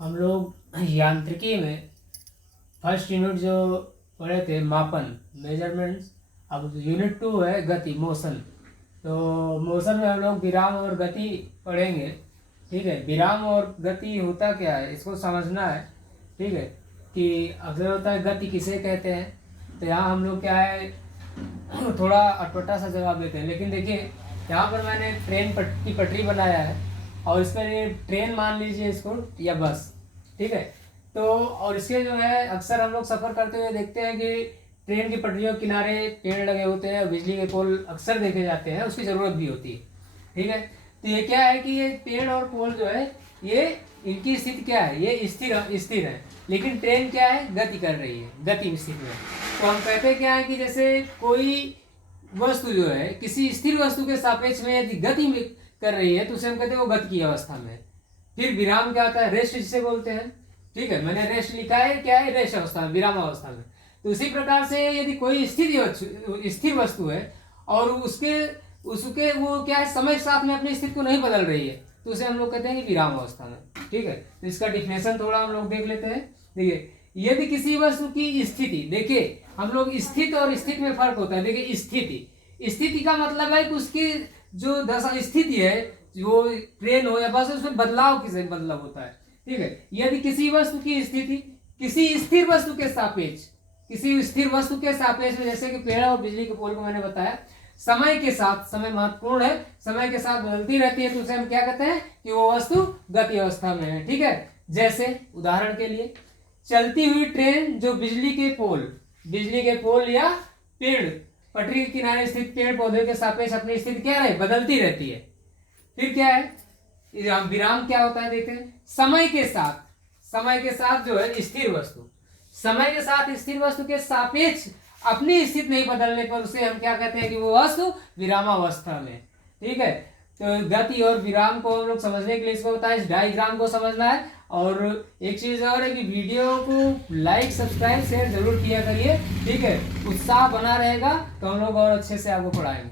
हम लोग यांत्रिकी में फर्स्ट यूनिट जो पढ़े थे मापन मेजरमेंट्स। अब यूनिट 2 है गति मोशन। तो मोशन में हम लोग विराम और गति पढ़ेंगे। ठीक है, विराम और गति होता क्या है इसको समझना है। ठीक है, कि अक्सर होता है गति किसे कहते हैं। तो यहाँ हम लोग क्या है थोड़ा अटपटा सा जवाब देते हैं। लेकिन देखिए यहाँ पर मैंने ट्रेन की पटरी बनाया है और इस पर ये ट्रेन मान लीजिए इसको या बस। ठीक है, तो और इसके जो है अक्सर हम लोग सफ़र करते हुए देखते हैं कि ट्रेन की पटरियों के किनारे पेड़ लगे होते हैं, बिजली के पोल अक्सर देखे जाते हैं, उसकी ज़रूरत भी होती है। ठीक है, तो ये क्या है कि ये पेड़ और पोल जो है ये इनकी स्थिति क्या है, ये स्थिर है। लेकिन ट्रेन क्या है, गति कर रही है, गति स्थिति में। तो हम कहते क्या है कि जैसे कोई वस्तु जो है किसी स्थिर वस्तु के सापेक्ष में यदि गति में कर रही है तो उसे हम कहते हैं वो गति की अवस्था में है। फिर विराम क्या होता है, रेस्ट जिसे बोलते हैं। ठीक है, मैंने रेस्ट लिखा है, क्या है, रेस्ट अवस्था में, विराम अवस्था में। तो उसी प्रकार से यदि कोई स्थिर वस्तु है और उसके वो क्या है समय के साथ में अपनी स्थिति को नहीं बदल रही है तो उसे हम लोग कहते हैं कि विराम अवस्था में। ठीक है, तो इसका डिफिनेशन थोड़ा हम लोग देख लेते हैं। देखिए यदि किसी वस्तु की स्थिति, देखिए हम लोग स्थित और स्थिति में फर्क होता है। देखिए स्थिति का मतलब है कि उसकी जो दशा स्थिति है, जो ट्रेन हो या बस, उसमें बदलाव किसे मतलब होता है। ठीक है, यदि किसी वस्तु की स्थिति किसी स्थिर वस्तु के सापेक्ष, किसी स्थिर वस्तु के सापेक्ष में, जैसे कि पेड़ और बिजली के पोल को मैंने बताया, समय के साथ, समय महत्वपूर्ण है, समय के साथ बदलती रहती है तो उसे हम क्या कहते हैं कि वो वस्तु गति अवस्था में है। ठीक है, जैसे उदाहरण के लिए चलती हुई ट्रेन जो बिजली के पोल या पेड़, पटरी के किनारे स्थित पेड़ पौधे के सापेक्ष अपनी स्थिति क्या है, बदलती रहती है। फिर क्या है, विराम क्या होता है, देखते हैं। समय के साथ जो है स्थिर वस्तु, समय के साथ स्थिर वस्तु के सापेक्ष अपनी स्थिति नहीं बदलने पर उसे हम क्या कहते हैं कि वो वस्तु विरामावस्था में। ठीक है, तो गति और विराम को हम लोग समझने के लिए इसको होता है, इस डायग्राम को समझना है। और एक चीज़ और है कि वीडियो को लाइक सब्सक्राइब शेयर जरूर किया करिए। ठीक है, उत्साह बना रहेगा तो हम लोग और अच्छे से आपको पढ़ाएंगे।